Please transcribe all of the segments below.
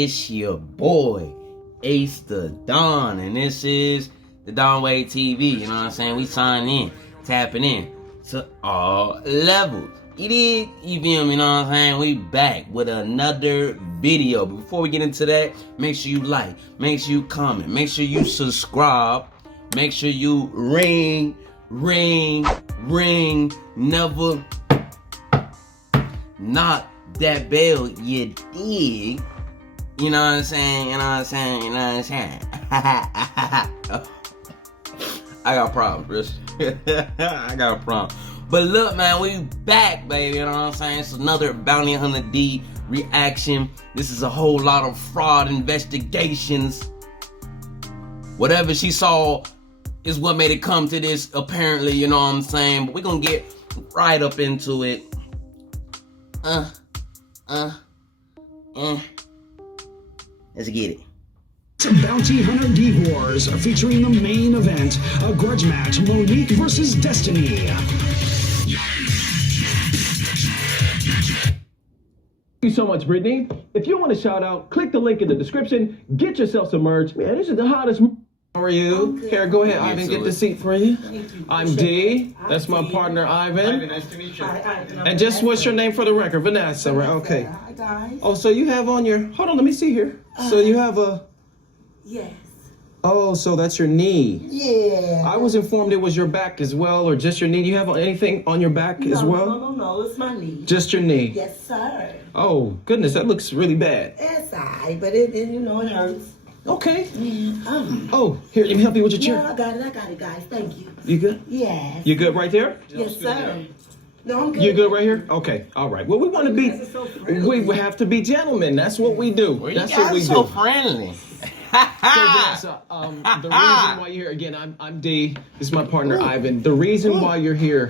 It's your boy, AceTheDon, and this is the Don Way TV. You know what I'm saying? We sign in, tapping in to all levels. You dig? You feel me? You know what I'm saying? We back with another video. But before we get into that, make sure you like, make sure you comment, make sure you subscribe, make sure you ring, never knock that bell, you dig? You know what I'm saying? I got problems, Chris. I got a problem. But look, man, we back, baby. You know what I'm saying? It's another Bounty Hunter D reaction. This is a whole lot of fraud investigations. Whatever she saw is what made it come to this, apparently, you know what I'm saying? But we're gonna get right up into it. Let's get it. Bounty Hunter D-Wars, featuring the main event, a grudge match, Monique versus Destiny. Thank you so much, Brittany. If you want to shout out, click the link in the description. Get yourself some merch. Man, this is the hottest. How are you? Here, go ahead, Ivan. Get the seat for you. Thank you. I'm D. That's my partner, Ivan. Nice to meet you. And just what's your name for the record? Vanessa, right? Okay. Hi, guys. Oh, so you have on your. Hold on, let me see here. So you have a. Yes. Oh, so that's your knee. Yeah. I was informed it was your back as well, or just your knee. Do you have anything on your back as well? No. It's my knee. Just your knee. Yes, sir. Oh goodness, that looks really bad. It's alright, but it it hurts. Okay. Yeah. Oh, here, let me help you with your chair. No, I got it, guys. Thank you. You good? Yes. You good right there? Yes, sir. No, I'm good. You good right here? Okay. All right. Well, we want to be. This is so friendly. We have to be gentlemen. That's what we do. Well, That's you guys what we so do. friendly. So, Vanessa, the reason why you're here again, I'm D. This is my partner Ivan. The reason why you're here,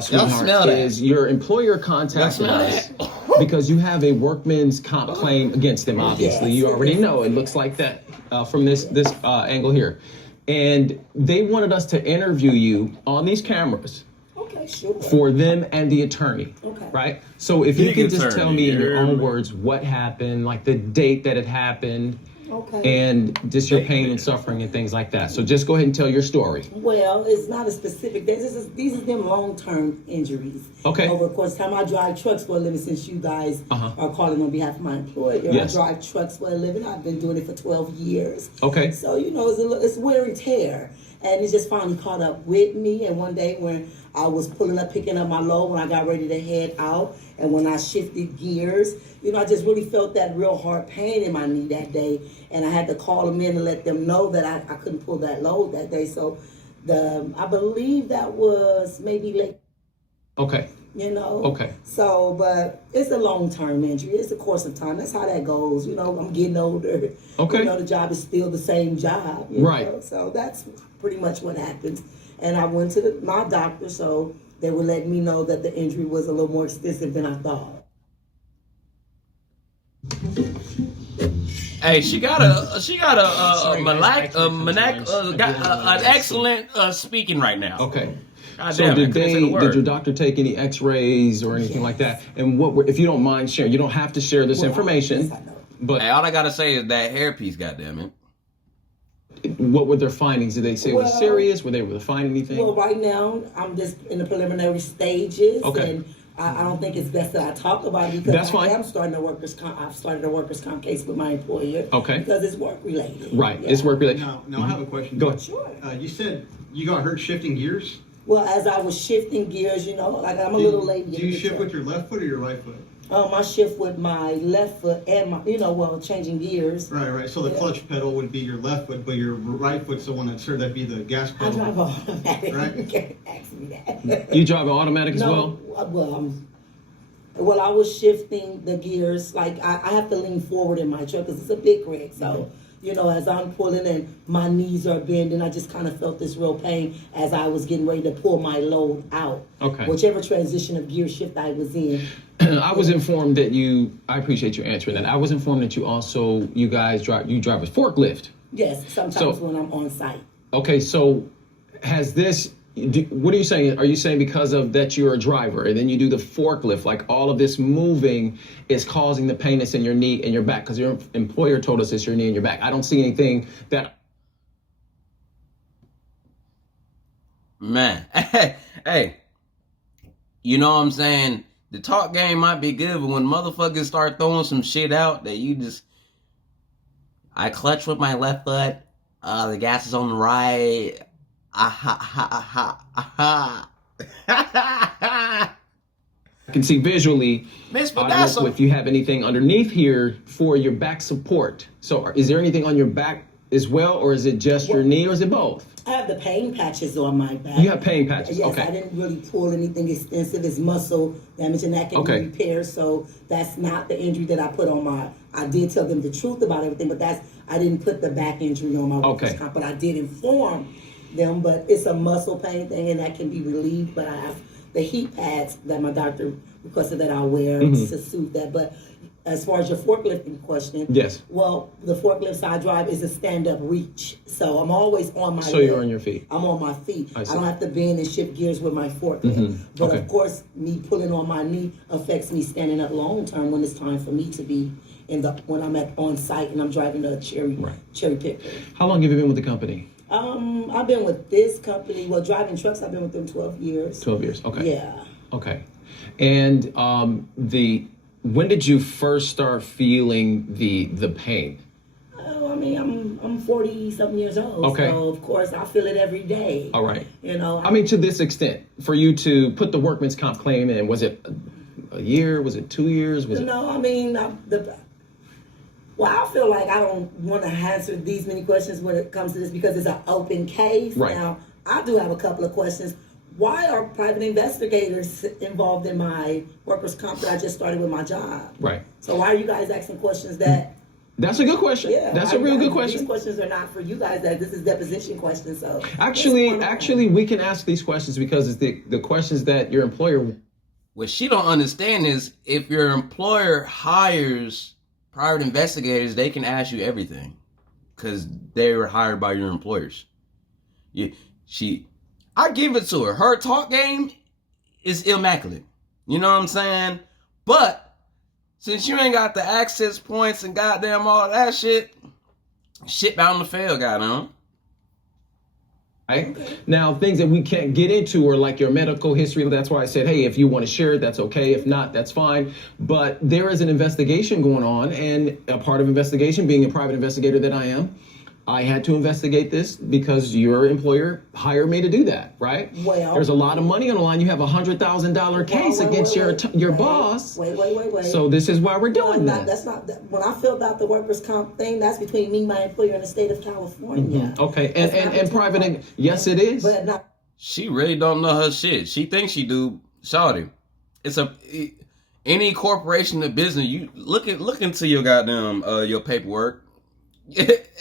sweetheart, is your employer contacted us because you have a workman's comp claim against them. Obviously, you already know. It looks like that from this angle here, and they wanted us to interview you on these cameras. Okay, sure. For them and the attorney. Okay. Right? So if you could just attorney, tell me in your own words what happened, like the date that it happened. Okay. And just your pain and suffering and things like that. So just go ahead and tell your story. Well, it's not a specific day. These are them long-term injuries. Okay. Over the course of time, I drive trucks for a living since you guys are calling on behalf of my employer. Yes. I drive trucks for a living. I've been doing it for 12 years. Okay. So, it's wear and tear. And it just finally caught up with me. And one day when I was picking up my load when I got ready to head out, and when I shifted gears, I just really felt that real hard pain in my knee that day. And I had to call them in and let them know that I couldn't pull that load that day. So I believe that was maybe late. Okay. Okay. So, but it's a long-term injury. It's a course of time. That's how that goes. I'm getting older. Okay. The job is still the same job. Right. So that's pretty much what happens. And I went to my doctor, so they were letting me know that the injury was a little more extensive than I thought. Hey, she got an excellent speaking right now. Okay. God So damn, did your doctor take any x-rays or anything like that? And if you don't mind sharing, you don't have to share this information. Yes, I know. But Hey, all I gotta say is that hairpiece, goddammit. what were their findings? Did they say it was serious? Were they able to find anything? Well, right now, I'm just in the preliminary stages. Okay. And I don't think it's best that I talk about it because That's fine. I've started a workers' comp case with my employer. Okay. Because it's work related. Right. Yeah. It's work related. Now I have a question. Go ahead. Sure. You said you got hurt shifting gears. Well, as I was shifting gears, like I'm a little late. Do you shift with your left foot or your right foot? I shift with my left foot and my, changing gears. Right. So the clutch pedal would be your left foot, but your right foot's the one that'd be the gas I pedal. drive automatic. Right. You can't ask me that. You drive an automatic as well? Well, I was shifting the gears. Like, I have to lean forward in my truck because it's a big rig. So, as I'm pulling and my knees are bending, I just kind of felt this real pain as I was getting ready to pull my load out. Okay. Whichever transition of gear shift I was in. I was informed that I appreciate you answering that. I was informed that you guys drive a forklift. Yes, sometimes when I'm on site. Okay, so has this What are you saying? Are you saying because of that you're a driver and then you do the forklift, like all of this moving is causing the pain that's in your knee and your back? Because your employer told us it's your knee and your back. I don't see anything that. Man, hey, you know what I'm saying? The talk game might be good, but when motherfuckers start throwing some shit out that you just, I clutch with my left foot, the gas is on the right, I can see visually. Miss I don't Vanessa. know if you have anything underneath here for your back support. So is there anything on your back as well, or is it just your knee, or is it both? I have the pain patches on my back. You have pain patches, yes, okay. I didn't really pull anything extensive. It's muscle damage, and that can be repaired. So that's not the injury that I put on my. I did tell them the truth about everything, but I didn't put the back injury on my workers' comp, but I did inform them. But it's a muscle pain thing, and that can be relieved. But I have the heat pads that my doctor requested that I wear to soothe that. But as far as your forklifting question, yes. Well, the forklift I drive is a stand-up reach, so I'm always on my. So you're on your feet. I'm on my feet. I don't have to bend and shift gears with my forklift. But of course, me pulling on my knee affects me standing up long term when it's time for me to be when I'm on site and I'm driving a cherry picker. How long have you been with the company? I've been with this company. Well, driving trucks, I've been with them 12 years. 12 years. Okay. Yeah. Okay. And when did you first start feeling the pain? Oh, I mean, I'm 40-something years old. Okay. So, of course, I feel it every day. All right. You know. I mean, to this extent, for you to put the workman's comp claim in, was it a year? Was it 2 years? No, I mean, I feel like I don't want to answer these many questions when it comes to this because it's an open case. Right. Now, I do have a couple of questions. Why are private investigators involved in my workers' comp that I just started with my job? Right. So why are you guys asking questions that... That's a good question. Yeah, that's a real good question. These questions are not for you guys. This is deposition questions. So actually, we can ask these questions because it's the questions that your employer... What she don't understand is if your employer hires private investigators, they can ask you everything because they were hired by your employers. I give it to her. Her talk game is immaculate. You know what I'm saying? But since you ain't got the access points and goddamn all that shit bound to fail, goddamn. Right? Now, things that we can't get into are like your medical history. That's why I said, hey, if you want to share it, that's okay. If not, that's fine. But there is an investigation going on, and a part of investigation, being a private investigator that I am, I had to investigate this because your employer hired me to do that, right? Well, there's a lot of money on the line. You have $100,000 case against your boss. Wait. So this is why we're doing that. That's not when I filled out the workers' comp thing. That's between me, my employer, and the state of California. Okay, and private. Yes, it is. But not. She really don't know her shit. She thinks she do. Shawty, any corporation or business. You look into your goddamn your paperwork.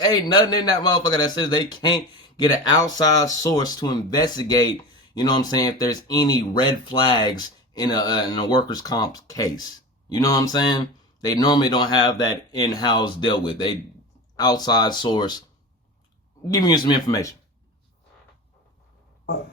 Ain't nothing in that motherfucker that says they can't get an outside source to investigate, you know what I'm saying, if there's any red flags in a workers' comp case. You know what I'm saying? They normally don't have that in-house dealt with. They outside source giving you some information. I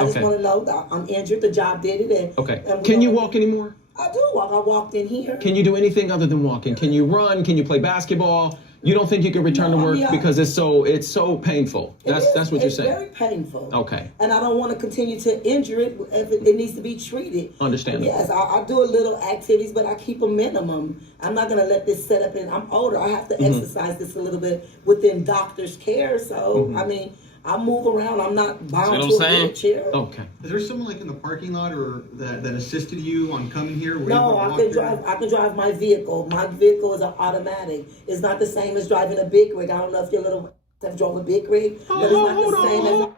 just want to know that I'm injured. The job did it. And can you walk anymore? I do walk. I walked in here. Can you do anything other than walking? Can you run? Can you play basketball? You don't think you can return to work because it's so painful. That's what you're saying. It's very painful. Okay. And I don't want to continue to injure it if it needs to be treated. Understandable. Yes, I do a little activities, but I keep a minimum. I'm not going to let this set up, and I'm older. I have to exercise this a little bit within doctor's care. So, I mean, I move around. I'm not bound to a wheelchair. Okay. Is there someone like in the parking lot or that assisted you on coming here? No, I can drive my vehicle. My vehicle is an automatic. It's not the same as driving a big rig. I don't know if your little have drove a big rig, but it's not the same as.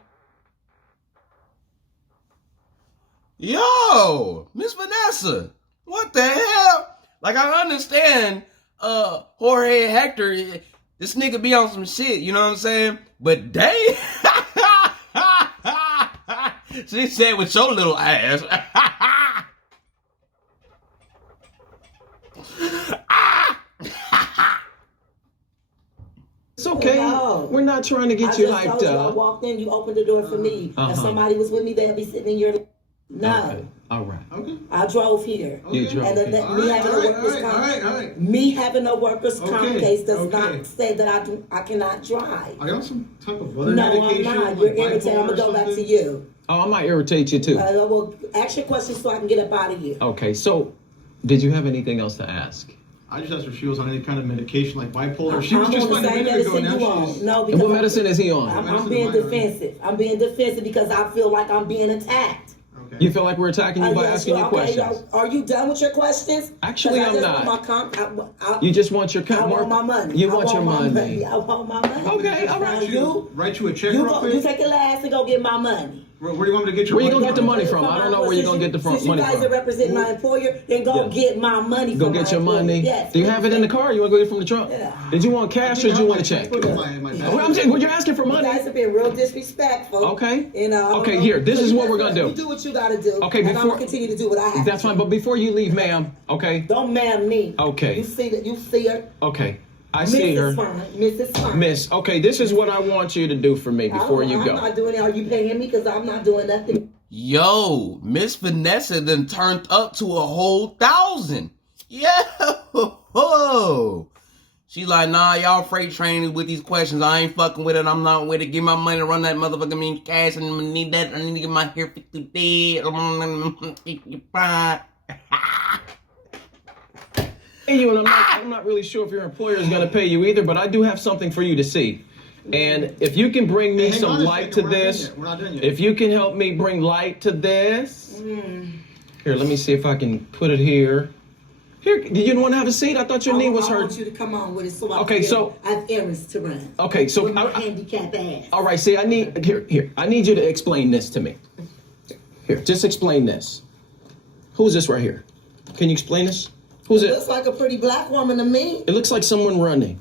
Yo, Miss Vanessa, what the hell? Like, I understand Jorge Hector, this nigga be on some shit, you know what I'm saying? But they, she said with your little ass. It's okay. No, No. We're not trying to get I you just told hyped you, I up. walked in, you opened the door for me. If somebody was with me, they'd be sitting in your. No. Okay. All right. Okay. I drove here. You drove And here. me having a workers' comp. Me having a workers' comp case does not say that I cannot drive. Are you on some type of other No, medication? I'm not. like You're irritated. I'm bipolar gonna or go back to something? you. Oh, I might irritate you too. Well, ask your questions so I can get up out of here. Okay, so did you have anything else to ask? I just asked her if she was on any kind of medication like bipolar. She I'm was just on the fine a same minute ago. medicine you Now she's. on. No, And because what medicine is he on? I'm being defensive. I'm being defensive because I feel like I'm being attacked. You feel like we're attacking you by Yes, asking you okay, questions? Are you done with your questions? Actually, 'Cause I I'm just not. want my You just want your I want my money. You I want your my money. I want my money. Okay, all Now right. you Write you a check you real go, quick. you take your last and go get my money. Where do you want me to get your Where you money gonna get the money from? I don't know where you're gonna get the Since money you guys from. are representing my employer, then go Yes. get my money. Go from get my your employer. money. Yes. Do you have it in the car? Or you want to go get it from the trunk? Yeah. Did you want cash or did you want a check? My Well, I'm saying, well, you're asking for You money. guys have been real disrespectful. Okay. You know. Okay, here, this is what we're gonna do. You do what you gotta do. Okay, and I'm before- gonna continue to do what I have. That's to fine, do. but before you leave, ma'am, okay? Don't ma'am me. Okay. You see that? You see her. Okay. I Miss see her. is fine. Miss is fine. Miss, okay, this is what I want you to do for me before you I'm go. not doing it. Are you paying me? Because I'm not doing nothing. Yo, Miss Vanessa then turned up to a whole 1,000. Yo. She like, nah, y'all freight training with these questions. I ain't fucking with it. I'm not with it. Give my money to run that motherfucking mean cash, and I need that. I need to get my hair fixed today. Pay you, and I'm not really sure if your employer is going to pay you either, but I do have something for you to see. And if you can bring me Hang some on a light second, to we're not done this, yet. We're not done yet. if you can help me bring light to this. Here, let me see if I can put it here. Here, did you want to have a seat? I thought your knee was I want hurt. you to come on with it so I Okay, can so- I have errands to run. Okay, so with my I- handicapped ass. all right, see, I need here. I need you to explain this to me. Here, just explain this. Who's this right here? Can you explain this? Who's it? Looks like a pretty black woman to me. It looks like someone running.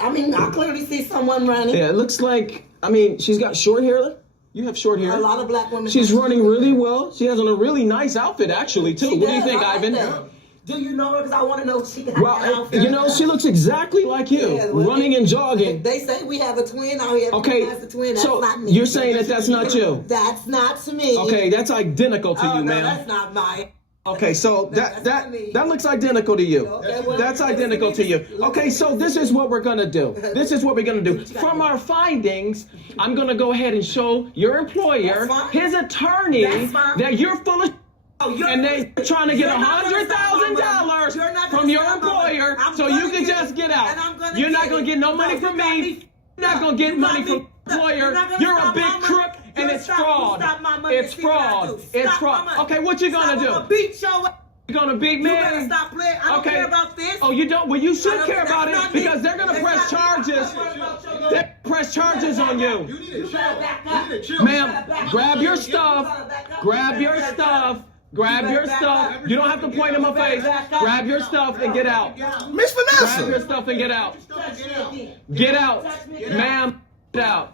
I mean, I clearly see someone running. Yeah, it looks like. I mean, she's got short hair. You have short hair. A lot of black women. She's running really well. She has on a really nice outfit, actually, too. She What do you does. think, I like Ivan? that. Do you know her? Because I want to know if she got Well, an outfit. you know, she looks exactly like you, Yeah, well, running and jogging. They say we have a twin out here. Okay, That's a twin. That's so not me. you're saying that that's not you? That's not to me. Okay, that's identical to Oh, you, no, ma'am. that's not mine. Okay, so That's that not me. that looks identical to you. Okay, well, That's identical to you. Okay, so this is what we're gonna do. This is what we're gonna do. What you gotta From do? our findings, I'm gonna go ahead and show your employer, That's fine. his attorney, That's fine. that you're full of Oh, you're- and they trying to get You're not gonna stop my money. $100,000 You're not from gonna your stop my money. employer, I'm so gonna you can get just it. get out. And I'm gonna You're not get gonna it. get no money No, from you got me. me. You're not gonna get You got money me. from the employer. You're not gonna You're a stop big my money. crook, and You're it's stop- fraud. stop my money It's and see what I fraud. do. It's Stop fraud. my money. Okay, what you gonna Stop, do? I'm gonna beat your ass. You gonna beat me? You better stop playing. I don't care about this. Oh, you don't? Well, you I should don't- care about that's it not me. because they're gonna That's press not me. charges. I'm not worried about your- They press charges on you. You need to chill. back up. You need to chill. Ma'am, grab your stuff. Grab your stuff. Grab your stuff. You don't have to point in my face. Grab your stuff and get out. Miss Grab your Vanessa. stuff and get out. Touch me again. Get out. Touch me. Ma'am, get out.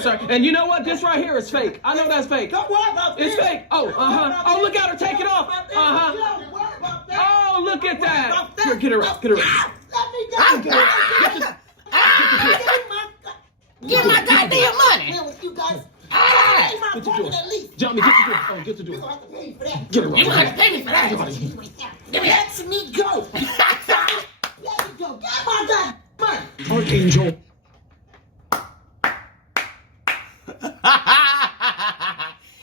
Sorry. And you know what? This right here is fake. I know that's fake. Don't worry about this. It's fake. Oh, uh-huh. Oh, look at her. Take it off. Uh-huh. Don't worry about that. Oh, look at that. About that. Here, get her out. Get her out. Let me go. Give my goddamn money. Deal with you guys. Alright. Pay my Get the apartment door. at least. Johnny, get the door. Oh, get the You're door. gonna have to pay for that. Get her out. You gonna pay me for that. Give me that. Let me go. Let me go. Get my goddamn money. Archangel.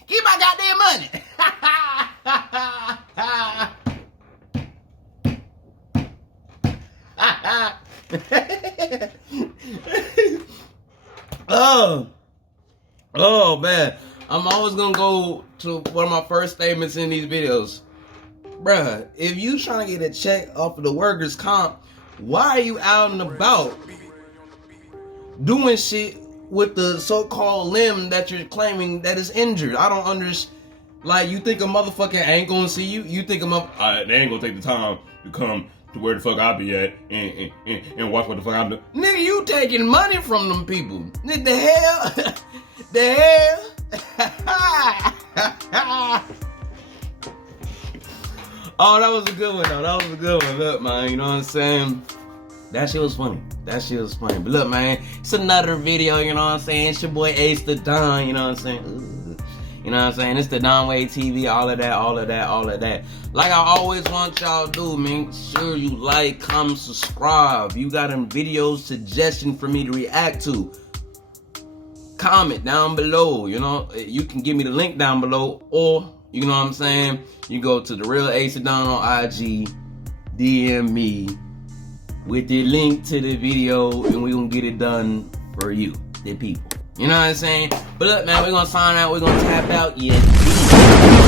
Keep my goddamn money. Oh man. I'm always gonna go to one of my first statements in these videos. Bruh, if you trying to get a check off of the workers' comp, why are you out and about doing shit with the so-called limb that you're claiming that is injured? I don't understand. Like, you think a motherfucker ain't gonna see you? You think they ain't gonna take the time to come to where the fuck I be at and watch what the fuck I'm doing? Nigga, you taking money from them people. Nigga, the hell? The hell? Oh, that was a good one, though. That was a good one. Look, man, you know what I'm saying? That shit was funny. That shit was funny. But look, man, it's another video, you know what I'm saying? It's your boy AceTheDon, you know what I'm saying? Ugh. You know what I'm saying? It's the Don Way TV, all of that, all of that, all of that. Like I always want y'all to do, make sure you like, comment, subscribe. You got them videos, suggestion for me to react to. Comment down below, you know. You can give me the link down below, or, you know what I'm saying, you go to the real AceTheDon on IG, DM me with the link to the video, and we gonna get it done for you, the people. You know what I'm saying? But look, man, we're gonna sign out. We're gonna tap out. Yeah.